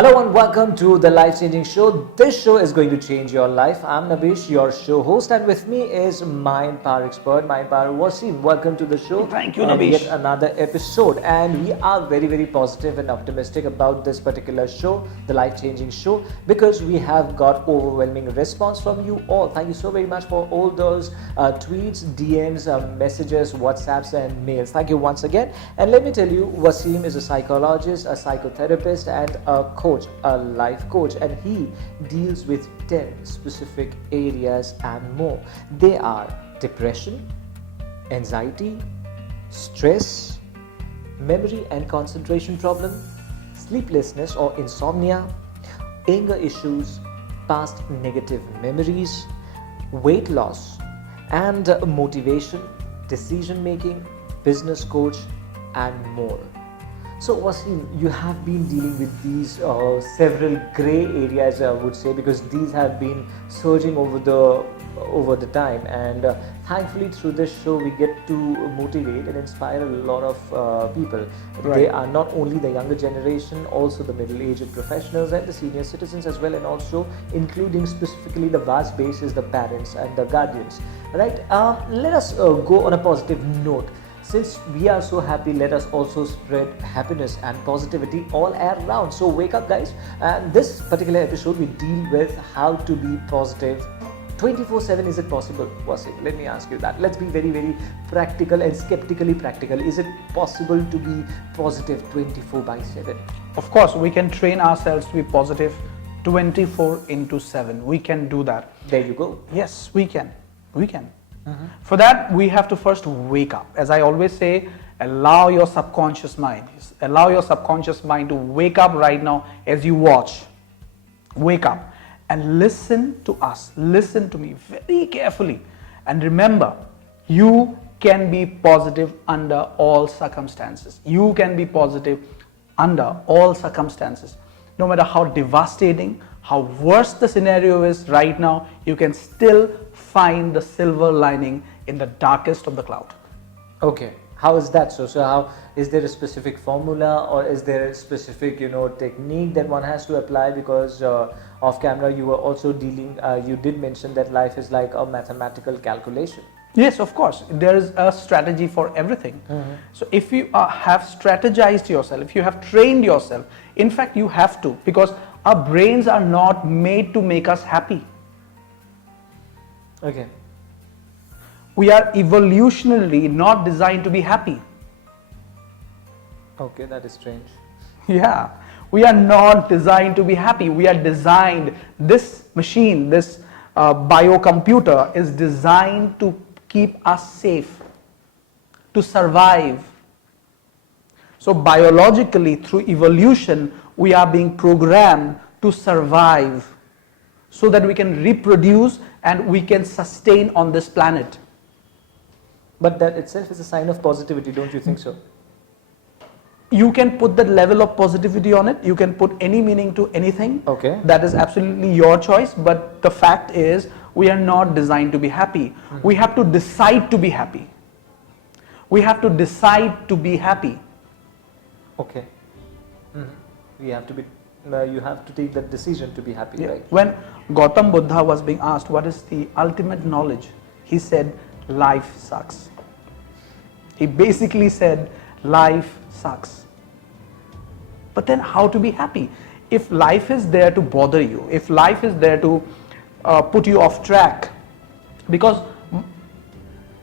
Hello and welcome to the life-changing show. This show is going to change your life. I'm Nabish, your show host, and with me is Mind Power expert, Mind Power Wasim. Welcome to the show. Thank you, and Nabish. Yet another episode, and we are very positive and optimistic about this particular show, the life-changing show, because we have got overwhelming response from you all. Thank you so very much for all those tweets, DMs, messages, WhatsApps, and mails. Thank you once again. And let me tell you, Wasim is a psychologist, a psychotherapist, and a coach, a life coach, and he deals with 10 specific areas and more. They are depression, anxiety, stress, memory and concentration problem, sleeplessness or insomnia, anger issues, past negative memories, weight loss, and motivation, decision making, business coach, and more. So Wasim, you have been dealing with these several grey areas, I would say, because these have been surging over the time, and thankfully through this show we get to motivate and inspire a lot of people. Right. They are not only the younger generation, also the middle-aged professionals and the senior citizens as well, and also including specifically the vast base is the parents and the guardians. Right? Let us go on a positive note. Since we are so happy, let us also spread happiness and positivity all around. So wake up, guys. And this particular episode, we deal with how to be positive 24/7. Is it possible? Wasim, let me ask you that. Let's be very practical and skeptically practical. Is it possible to be positive 24/7? Of course, we can train ourselves to be positive 24/7. We can do that. There you go. Yes, we can. We can. For that, we have to first wake up. As I always say, allow your subconscious mind. Allow your subconscious mind to wake up right now as you watch. Wake up and listen to us. Listen to me very carefully. And remember, you can be positive under all circumstances. You can be positive under all circumstances. No matter how devastating, how worse the scenario is right now, you can still find the silver lining in the darkest of the cloud. Okay, how is that? So how is there a specific formula, or is there a specific technique that one has to apply? Because off camera you were also dealing, you did mention that life is like a mathematical calculation. Yes, of course, there is a strategy for everything. So if you have strategized yourself, if you have trained yourself, in fact you have to, because our brains are not made to make us happy. Okay. We are evolutionarily not designed to be happy. Okay, that is strange. Yeah, we are not designed to be happy. We are designed, this machine, this biocomputer is designed to keep us safe, to survive. So biologically, through evolution, we are being programmed to survive so that we can reproduce and we can sustain on this planet. But that itself is a sign of positivity, don't you think so? You can put that level of positivity on it. You can put any meaning to anything. Okay. That is absolutely your choice. But the fact is, we are not designed to be happy. We have to decide to be happy. We have to decide to be happy. Okay. You have to take that decision to be happy, right? When Gautam Buddha was being asked what is the ultimate knowledge, he said life sucks. He basically said life sucks. But then how to be happy? If life is there to bother you, if life is there to put you off track, because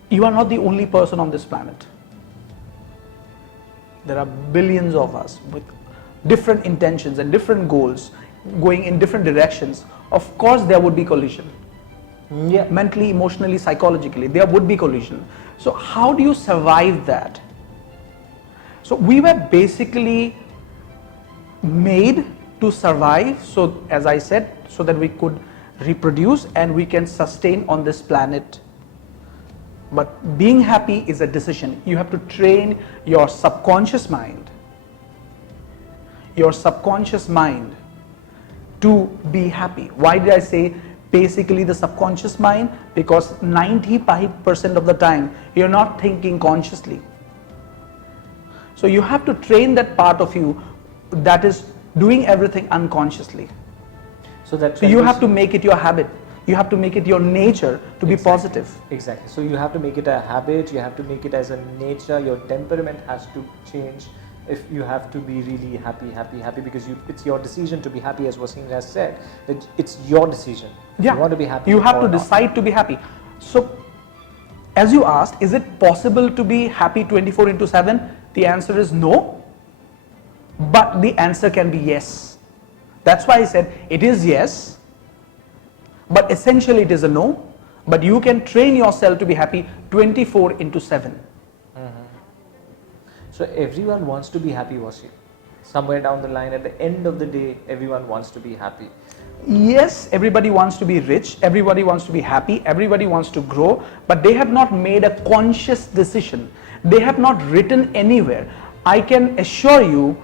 you are not the only person on this planet. There are billions of us with different intentions and different goals going in different directions. Of course there would be collision. Yeah. Mentally, emotionally, psychologically, there would be collision. So how do you survive that? So we were basically made to survive, so as I said, so that we could reproduce and we can sustain on this planet. But being happy is a decision. You have to train your subconscious mind. Your subconscious mind to be happy. Why did I say basically the subconscious mind? Because 95% of the time you're not thinking consciously. So you have to train that part of you that is doing everything unconsciously. So that So you have to make it your habit. You have to make it your nature to be positive. Exactly. So you have to make it a habit. You have to make it as a nature. Your temperament has to change. If you have to be really happy, because it's your decision to be happy, as Wasim has said, that it's your decision. Yeah. You want to be happy. You have or to not. decide to be happy. So, as you asked, is it possible to be happy 24/7? The answer is no. But the answer can be yes. That's why I said it is yes, but essentially it is a no. But you can train yourself to be happy 24/7. So everyone wants to be happy, Wasim. Somewhere down the line, at the end of the day, everyone wants to be happy. Yes, everybody wants to be rich, everybody wants to be happy, everybody wants to grow, but they have not made a conscious decision. They have not written anywhere. I can assure you,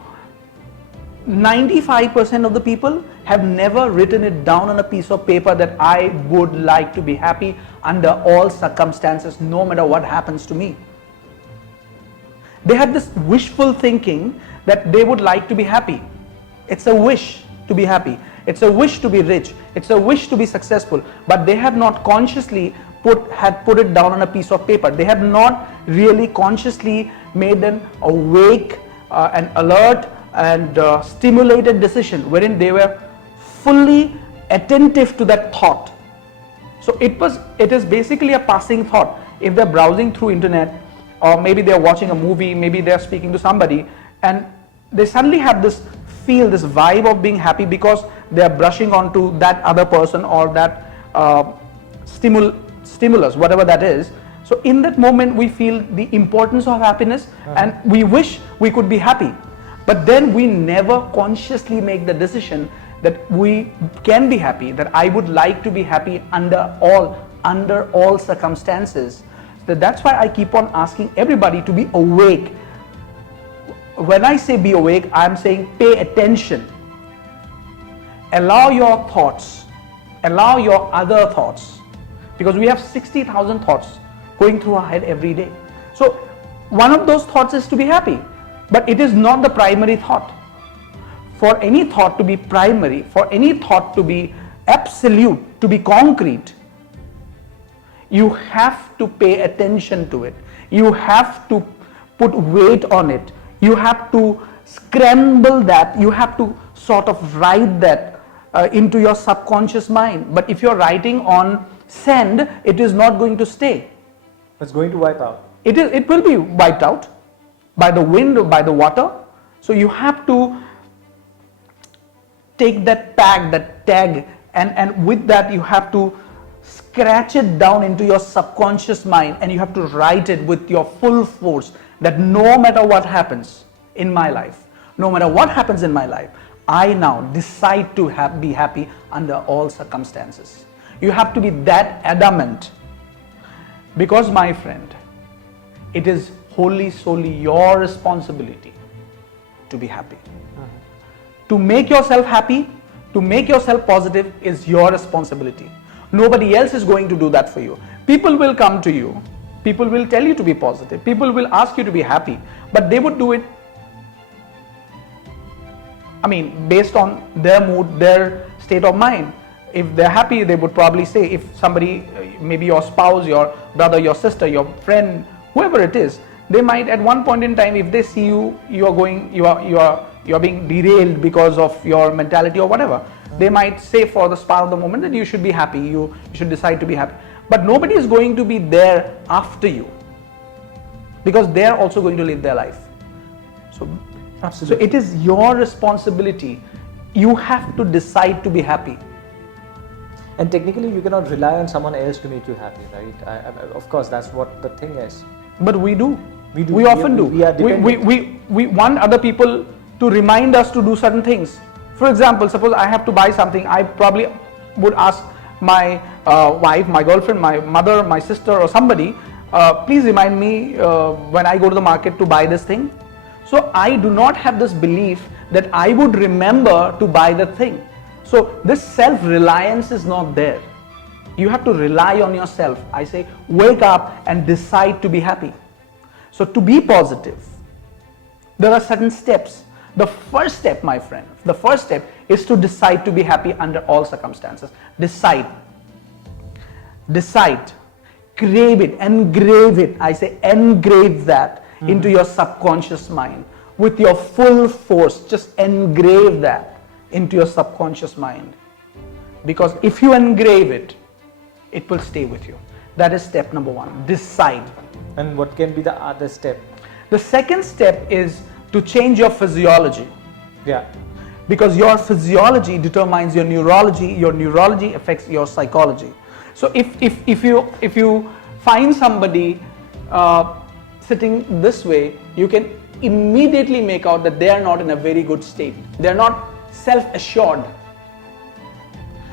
95% of the people have never written it down on a piece of paper that I would like to be happy under all circumstances, no matter what happens to me. They have this wishful thinking that they would like to be happy. It's a wish to be happy. It's a wish to be rich. It's a wish to be successful. But they have not consciously put it down on a piece of paper. They have not really consciously made an awake and alert and stimulated decision wherein they were fully attentive to that thought. So it is basically a passing thought. If they're browsing through internet, or maybe they're watching a movie, maybe they're speaking to somebody, and they suddenly have this vibe of being happy because they're brushing onto that other person or that stimulus, whatever that is. So in that moment we feel the importance of happiness and we wish we could be happy. But then we never consciously make the decision that we can be happy, that I would like to be happy under all circumstances. So that's why I keep on asking everybody to be awake. When I say be awake, I'm saying pay attention. Allow your thoughts, allow your other thoughts, because we have 60,000 thoughts going through our head every day. So one of those thoughts is to be happy, but it is not the primary thought. For any thought to be primary, for any thought to be absolute, to be concrete, you have to pay attention to it. You have to put weight on it. You have to scramble that. You have to sort of write that into your subconscious mind. But if you're writing on sand, it is not going to stay. It's going to wipe out. It will be wiped out by the wind or by the water. So you have to take that tag, and with that you have to scratch it down into your subconscious mind, and you have to write it with your full force that no matter what happens in my life, no matter what happens in my life, I now decide to be happy under all circumstances. You have to be that adamant, because my friend, it is wholly solely your responsibility to be happy. To make yourself happy, to make yourself positive is your responsibility. Nobody else is going to do that for you. People will come to you, people will tell you to be positive, people will ask you to be happy, but they would do it, based on their mood, their state of mind. If they're happy, they would probably say, if somebody, maybe your spouse, your brother, your sister, your friend, whoever it is, they might at one point in time, if they see you, you are being derailed because of your mentality or whatever, they might say for the spur of the moment that you should be happy, you should decide to be happy. But nobody is going to be there after you, because they are also going to live their life. So Absolutely. So it is your responsibility. You have to decide to be happy. And technically, you cannot rely on someone else to make you happy, right? Of course, that's what the thing is. But we do. We do. We often do. We are dependent. We want other people to remind us to do certain things. For example, suppose I have to buy something, I probably would ask my wife, my girlfriend, my mother, my sister, or somebody, please remind me when I go to the market to buy this thing. So I do not have this belief that I would remember to buy the thing. So this self-reliance is not there. You have to rely on yourself. I say, wake up and decide to be happy. So to be positive, there are certain steps. The first step, my friend, the first step is to decide to be happy under all circumstances. Decide. Decide. Crave it, engrave it. I say engrave that into your subconscious mind with your full force. Just engrave that into your subconscious mind. Because if you engrave it, it will stay with you. That is step number one. Decide. And what can be the other step? The second step is to change your physiology. Yeah. Because your physiology determines your neurology affects your psychology. So if you find somebody sitting this way, you can immediately make out that they are not in a very good state. They are not self-assured.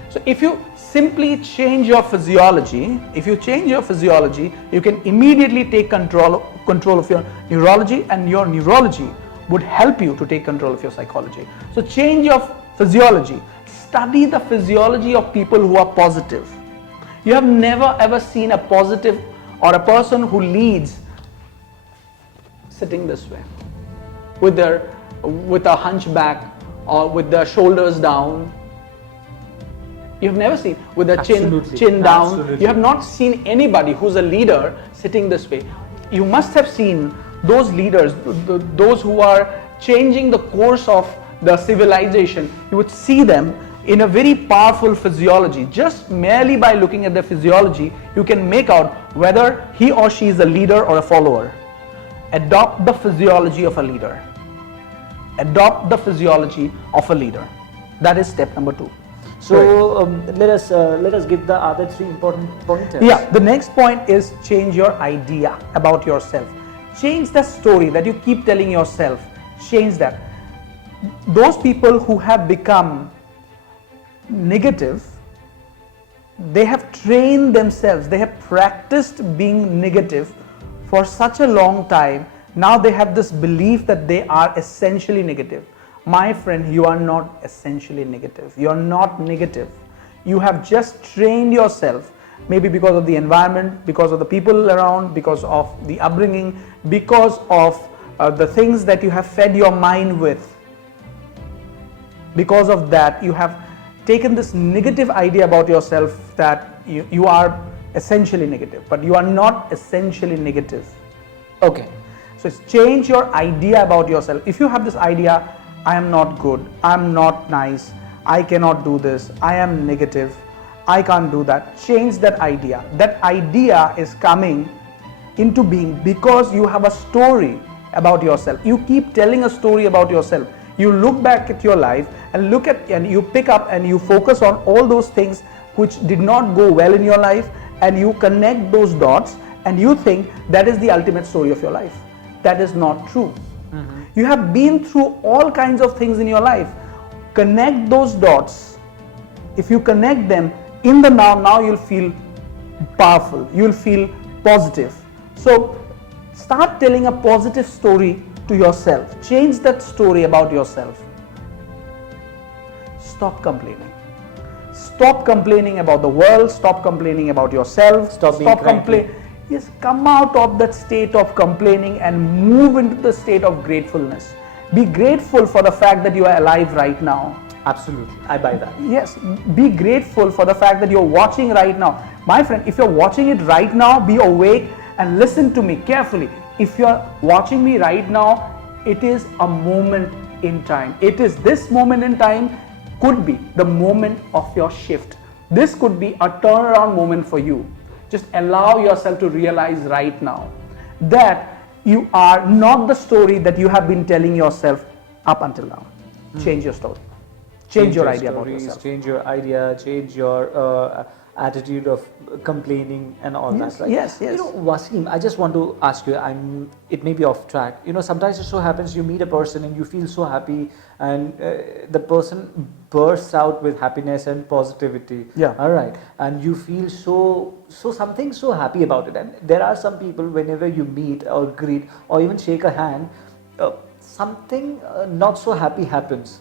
So if you simply change your physiology, you can immediately take control of your neurology, and your neurology would help you to take control of your psychology. So change your physiology. Study the physiology of people who are positive. You have never ever seen a positive or a person who leads sitting this way with a hunchback or with their shoulders down. You've never seen with the chin down. Absolutely. You have not seen anybody who's a leader sitting this way. You must have seen those leaders, those who are changing the course of the civilization. You would see them in a very powerful physiology. Just merely by looking at their physiology, you can make out whether he or she is a leader or a follower. Adopt the physiology of a leader. Adopt the physiology of a leader. That is step number 2. So let us give the other 3 important pointers. Yeah, the next point is change your idea about yourself. Change the story that you keep telling yourself. Change that. Those people who have become negative, they have trained themselves, they have practiced being negative for such a long time. Now they have this belief that they are essentially negative. My friend, you are not essentially negative. You are not negative. You have just trained yourself, maybe because of the environment, because of the people around, because of the upbringing, because of the things that you have fed your mind with. Because of that, you have taken this negative idea about yourself that you are essentially negative, but you are not essentially negative. Okay. So it's change your idea about yourself. If you have this idea, I am not good, I am not nice, I cannot do this, I am negative, I can't do that. Change that idea. That idea is coming into being because you have a story about yourself. You keep telling a story about yourself. You look back at your life and you pick up and you focus on all those things which did not go well in your life, and you connect those dots and you think that is the ultimate story of your life. That is not true. You have been through all kinds of things in your life. Connect those dots. If you connect them in the now you'll feel powerful, you'll feel positive. So start telling a positive story to yourself. Change that story about yourself. Stop complaining. Stop complaining about the world. Stop complaining about yourself. Stop complaining. Yes, come out of that state of complaining and move into the state of gratefulness. Be grateful for the fact that you are alive right now. Absolutely, I buy that. Yes, be grateful for the fact that you're watching right now. My friend, if you're watching it right now, be awake and listen to me carefully. If you're watching me right now, it is a moment in time. It is this moment in time could be the moment of your shift. This could be a turnaround moment for you. Just allow yourself to realize right now that you are not the story that you have been telling yourself up until now. Change your story. Change your idea about yourself. Change your idea, change your attitude of complaining and all that, right? Yes, yes. You know, Wasim, I just want to ask you, it may be off track. You know, sometimes it so happens you meet a person and you feel so happy, and the person bursts out with happiness and positivity. Yeah. All right. And you feel so something so happy about it. And there are some people, whenever you meet or greet or even shake a hand, something not so happy happens.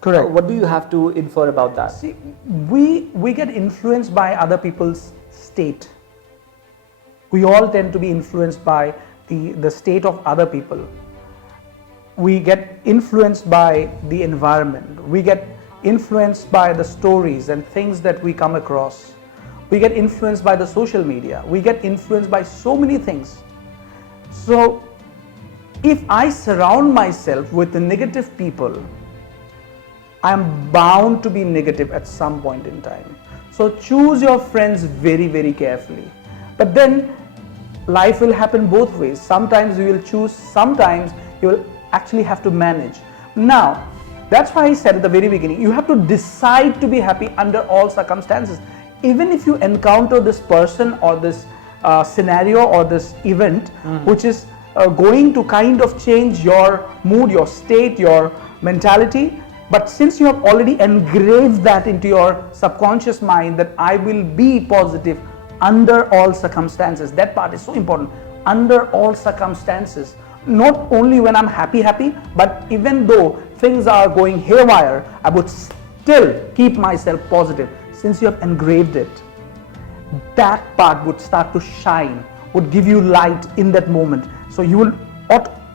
Correct. What do you have to infer about that? See, we get influenced by other people's state. We all tend to be influenced by the state of other people. we get influenced by the environment, we get influenced by the stories and things that we come across, we get influenced by the social media, we get influenced by so many things. So if I surround myself with the negative people, I am bound to be negative at some point in time. So choose your friends very, very carefully. But then life will happen both ways. Sometimes you will choose, sometimes you will actually have to manage. Now, that's why I said at the very beginning, you have to decide to be happy under all circumstances. Even if you encounter this person or this scenario or this event, which is going to kind of change your mood, your state, your mentality, but since you have already engraved that into your subconscious mind that I will be positive under all circumstances, that part is so important. Under all circumstances, not only when I'm happy, but even though things are going haywire, I would still keep myself positive. Since you have engraved it, that part would start to shine, would give you light in that moment. So you will,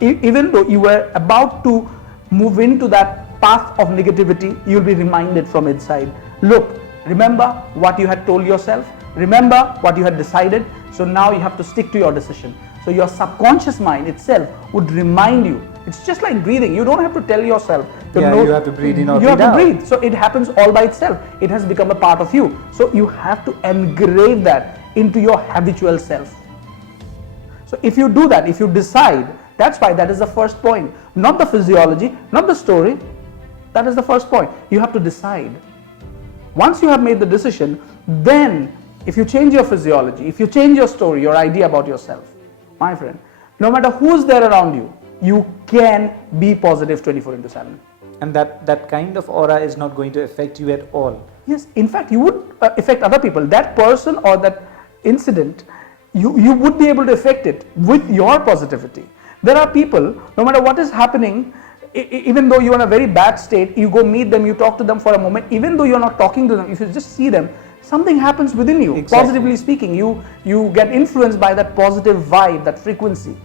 even though you were about to move into that path of negativity, you'll be reminded from inside. Look, remember what you had told yourself, remember what you had decided, so now you have to stick to your decision. So your subconscious mind itself would remind you. It's just like breathing. You don't have to tell yourself. You have to breathe in or you have breathe to out. breathe. So it happens all by itself. It has become a part of you. So you have to engrave that into your habitual self. So if you do that, if you decide, that's why that is the first point. Not the physiology, not the story. That is the first point. You have to decide. Once you have made the decision, then if you change your physiology, if you change your story, your idea about yourself, my friend, no matter who's there around you, you can be positive 24/7. And that kind of aura is not going to affect you at all. Yes, in fact, you would affect other people. That person or that incident, you would be able to affect it with your positivity. There are people, no matter what is happening, even though you're in a very bad state, you go meet them, you talk to them for a moment, even though you're not talking to them, if you just see them, something happens within you. Exactly. Positively speaking, you get influenced by that positive vibe, that frequency.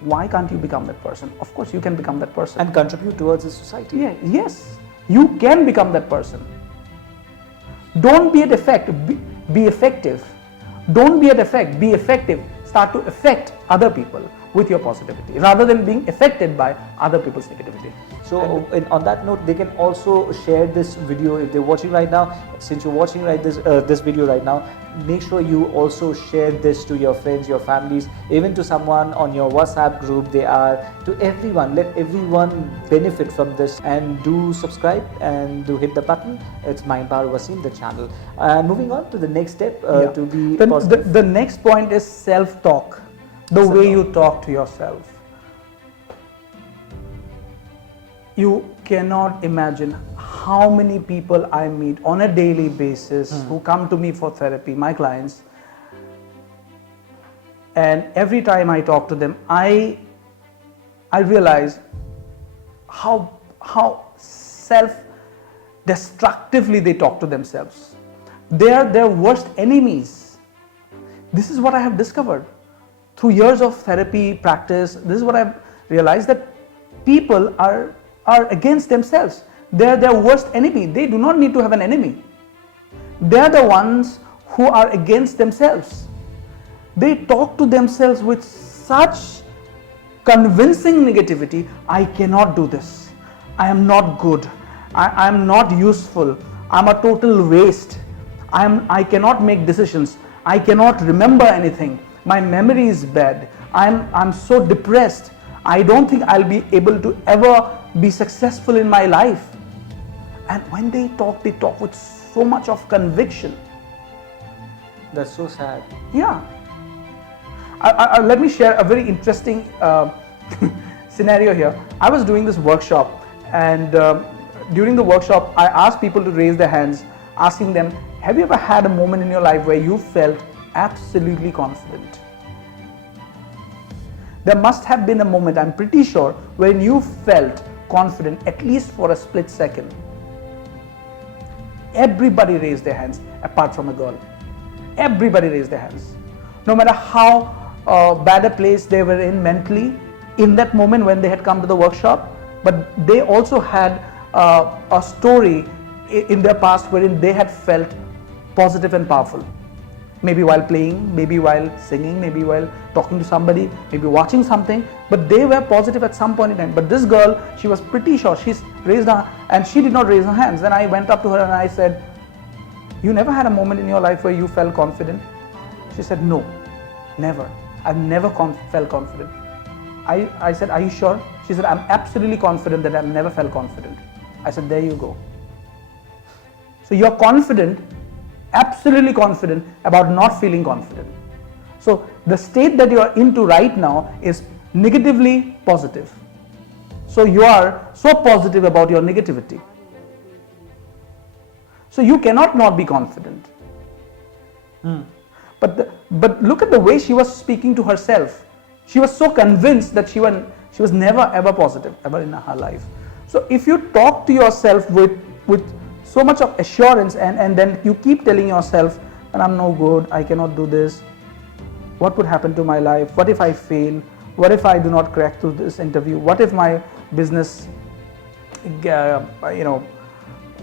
Why can't you become that person? Of course you can become that person. And contribute towards the society. Yeah, yes, you can become that person. Don't be at effect, be effective. Don't be at effect, be effective. Start to affect other people with your positivity rather than being affected by other people's negativity. So on that note, they can also share this video if they're watching right now. Since you're watching this video right now, make sure you also share this to your friends, your families, even to someone on your WhatsApp group. To everyone. Let everyone benefit from this, and do subscribe and do hit the button. It's Mind Power Wasim, the channel. Moving on to the next step, to be positive. The next point is self-talk. The way you talk to yourself. You cannot imagine how many people I meet on a daily basis who come to me for therapy, my clients, and every time I talk to them, I realize how self-destructively they talk to themselves. They are their worst enemies. This is what I have discovered through years of therapy practice. This is what I've realized, that people are against themselves. They are their worst enemy. They do not need to have an enemy. They are the ones who are against themselves. They talk to themselves with such convincing negativity. I cannot do this. I am not good. I am not useful. I'm a total waste. I cannot make decisions. I cannot remember anything. My memory is bad. I'm so depressed. I don't think I'll be able to ever be successful in my life. And when they talk with so much of conviction. That's so sad. Yeah. Let me share a very interesting scenario here. I was doing this workshop, and during the workshop, I asked people to raise their hands, asking them, have you ever had a moment in your life where you felt absolutely confident? There must have been a moment, I'm pretty sure, when you felt confident, at least for a split second. Everybody raised their hands, apart from a girl. Everybody raised their hands. No matter how bad a place they were in mentally, in that moment when they had come to the workshop, but they also had a story in their past wherein they had felt positive and powerful. Maybe while playing, maybe while singing, maybe while talking to somebody, maybe watching something, but they were positive at some point in time. But this girl, she was pretty sure, she's raised her, and she did not raise her hands. Then I went up to her and I said, you never had a moment in your life where you felt confident? She said, no, never. I've never felt confident. I said, are you sure? She said, I'm absolutely confident that I've never felt confident. I said, there you go. So you're confident, absolutely confident about not feeling confident. So the state that you are into right now is negatively positive. So you are so positive about your negativity. So you cannot not be confident. But look at the way she was speaking to herself. She was so convinced that she was never ever positive ever in her life. So if you talk to yourself with so much of assurance and then you keep telling yourself, and I'm no good, I cannot do this, what would happen to my life, what if I fail, what if I do not crack through this interview, what if my business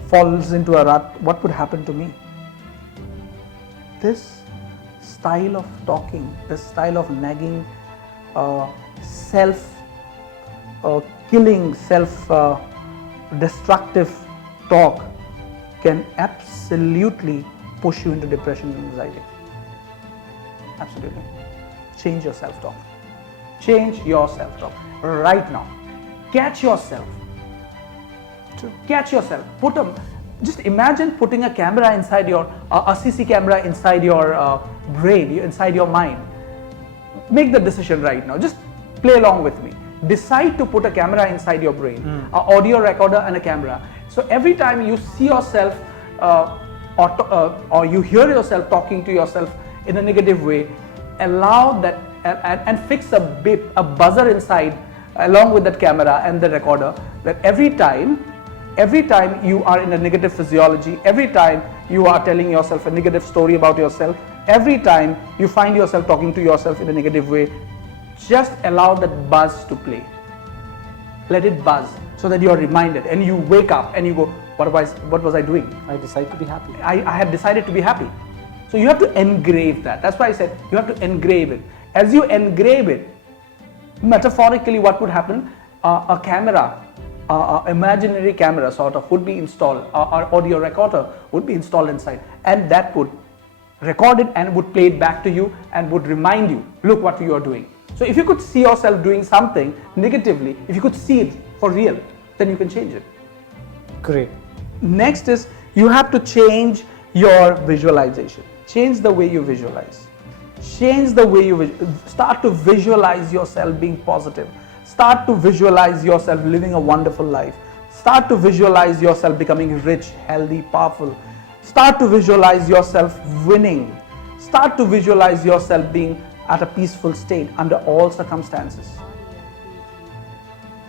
falls into a rut, what would happen to me? This style of talking, this style of nagging, self-killing, self-destructive talk can absolutely push you into depression and anxiety. Absolutely. Change your self-talk. Change your self-talk right now. Catch yourself. Catch yourself. Just imagine putting a camera inside a CC camera inside your brain, inside your mind. Make the decision right now. Just play along with me. Decide to put a camera inside your brain, an audio recorder and a camera. So every time you see yourself or you hear yourself talking to yourself in a negative way, allow that and fix a beep, a buzzer inside along with that camera and the recorder, that every time you are in a negative physiology, every time you are telling yourself a negative story about yourself, every time you find yourself talking to yourself in a negative way, just allow that buzz to play. Let it buzz so that you are reminded and you wake up and you go, what was I doing? I decided to be happy. I had decided to be happy. So you have to engrave that. That's why I said you have to engrave it. As you engrave it, metaphorically what would happen? A camera, imaginary camera sort of would be installed, or audio recorder would be installed inside, and that would record it and would play it back to you and would remind you, look what you are doing. So if you could see yourself doing something negatively, if you could see it for real, then you can change it. Great. Next is you have to change your visualization. Change the way you visualize. Change the way you start to visualize yourself being positive. Start to visualize yourself living a wonderful life. Start to visualize yourself becoming rich, healthy, powerful. Start to visualize yourself winning. Start to visualize yourself being at a peaceful state under all circumstances.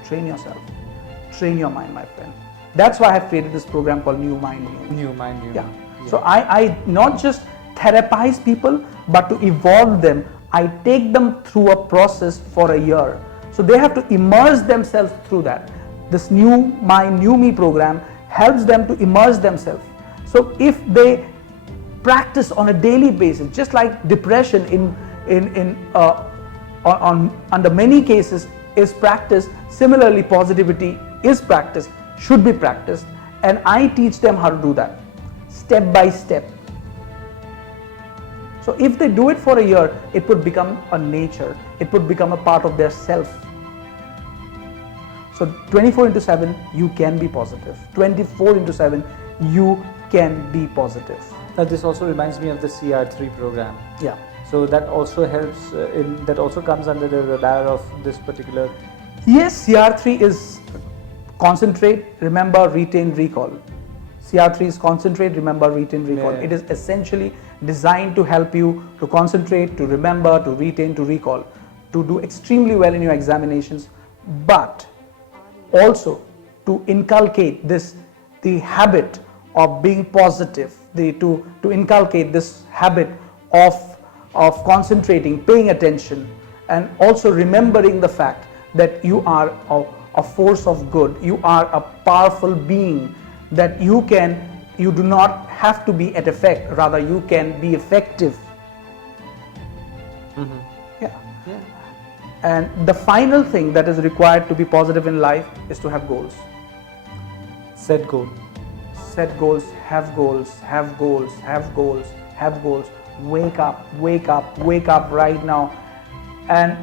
Train yourself. Train your mind, my friend. That's why I have created this program called New Mind, New Me. Yeah. So I not just therapize people, but to evolve them, I take them through a process for a year. So they have to immerse themselves through that. This New Mind, New Me program helps them to immerse themselves. So if they practice on a daily basis, just like depression under many cases is practiced, similarly positivity is practiced, should be practiced, and I teach them how to do that step by step. So if they do it for a year, it would become a nature, it would become a part of their self. So 24/7 you can be positive. 24/7 you can be positive. Now this also reminds me of the CR3 program. Yeah. So that also helps, that also comes under the radar of this particular. Yes, CR3 is concentrate, remember, retain, recall. CR3 is concentrate, remember, retain, recall. Yeah. It is essentially designed to help you to concentrate, to remember, to retain, to recall, to do extremely well in your examinations, but also to inculcate the habit of being positive, to inculcate this habit of concentrating, paying attention, and also remembering the fact that you are a force of good, you are a powerful being, that you do not have to be at effect, rather you can be effective. Yeah. Yeah. And the final thing that is required to be positive in life is to have goals. Set goal. Set goals, have goals, have goals, have goals, have goals. Wake up, wake up, wake up right now, and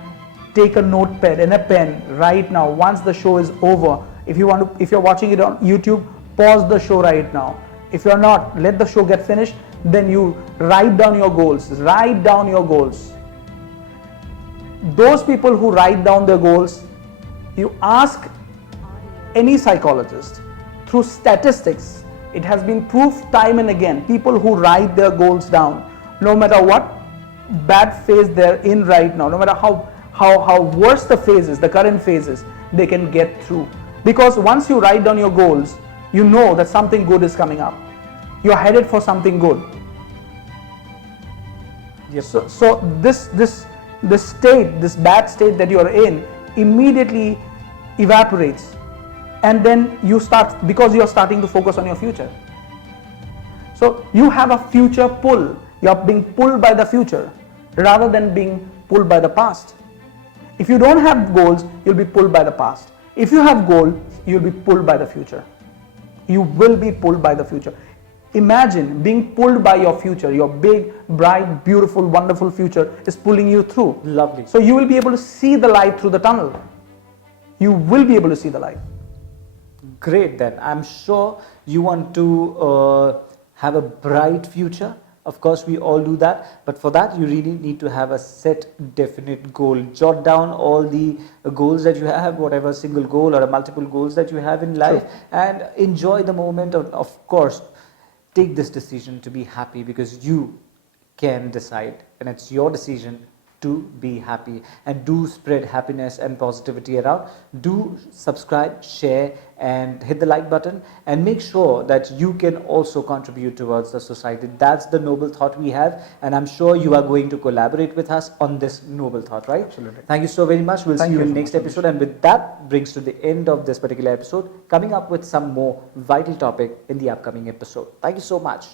take a notepad and a pen right now. Once the show is over, if you're watching it on YouTube, pause the show right now. If you're not, let the show get finished, then you write down your goals. Write down your goals. Those people who write down their goals, you ask any psychologist, through statistics, it has been proved time and again, people who write their goals down, no matter what bad phase they're in right now, no matter how worse the phase is, the current phase is, they can get through. Because once you write down your goals, you know that something good is coming up. You're headed for something good. Yes. So this bad state that you are in immediately evaporates, and then you start, because you are starting to focus on your future. So you have a future pull. You are being pulled by the future rather than being pulled by the past. If you don't have goals, you'll be pulled by the past. If you have goals, you'll be pulled by the future. You will be pulled by the future. Imagine being pulled by your future. Your big, bright, beautiful, wonderful future is pulling you through. Lovely. So you will be able to see the light through the tunnel. You will be able to see the light. Great, then. I'm sure you want to have a bright future. Of course, we all do that. But for that, you really need to have a set, definite goal. Jot down all the goals that you have, whatever single goal or multiple goals that you have in life, and enjoy the moment. Of course, take this decision to be happy, because you can decide, and it's your decision to be happy, and do spread happiness and positivity around. Do subscribe, share, and hit the like button, and make sure that you can also contribute towards the society. That's the noble thought we have, and I'm sure you are going to collaborate with us on this noble thought, right? Absolutely. Thank you so very much. We'll see you in so next much, episode, and with that brings to the end of this particular episode, coming up with some more vital topic in the upcoming episode. Thank you so much.